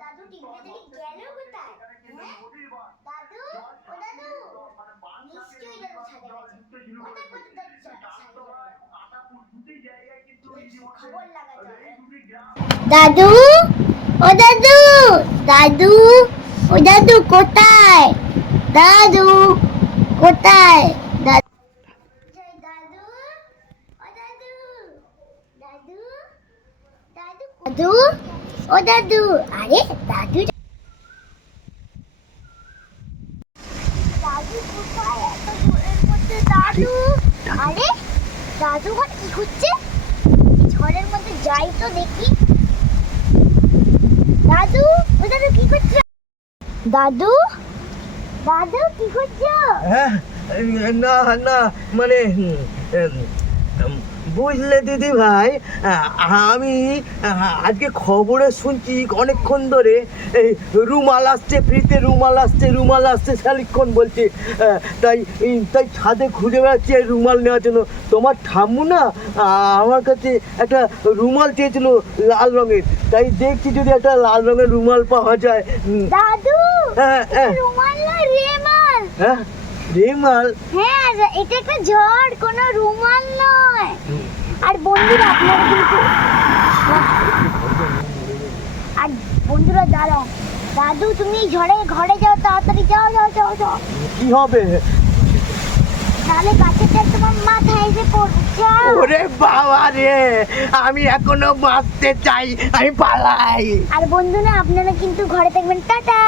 দাদু টিভি থেকে গেল কোথায় হ্যাঁ? দাদু ও দাদু নিশ্চয়ই দাদু ছাদে গেছে কোথায় কোথায় দাদু ছাদে খবর লাগাতে হবে। দাদু ও দাদু দাদু, ও দাদু, কোথায় দাদু, কোথায় দাদু দাদু ও দাদু দাদু দাদু, ও দাদু, আরে দাদু মধ্যে আরে, দাদু ঘর কি হচ্ছে ঝড়ের মধ্যে যাই তো দেখি। দাদু, ও দাদু কি করছ? দাদু? দাদু, কি করছ? হ্যাঁ না না মানে বুঝলে দিদি ভাই আমি আজকে খবরে শুনছি অনেকক্ষণ ধরে এই রুমাল আসছে ফ্রিতে রুমাল আসছে রুমাল আসছে শালিক্ষণ বলছে তাই তাই ছাদে ঘুরে বেড়াচ্ছি রুমাল নেওয়ার জন্য। তোমার ঠাম্মু না আমার কাছে একটা রুমাল চেয়েছিল লাল রঙের। তাই দেখছি যদি একটা লাল রঙের রুমাল পাওয়া যায় দাদু হ্যাঁ হ্যাঁ। হ্যাঁ? রুমাল? হ্যাঁ এটা একটা ঝড় কোনো রুমাল নয়। আর বন্ধুরা আপনারা কিন্তু আর বন্ধুরা দাঁড়াও। দাদু তুমি ঝড়ে ঘরে যাও তাড়াতাড়ি যাও যাও যাও যাও। কি হবে? তাহলে গাছেটা তোমার মাথায় এসে যাও। ওরে বাবা রে আমি এখনও বাঁচতে চাই আমি পালাই। আর বন্ধুরা আপনারা কিন্তু ঘরে থাকবেন টাটা।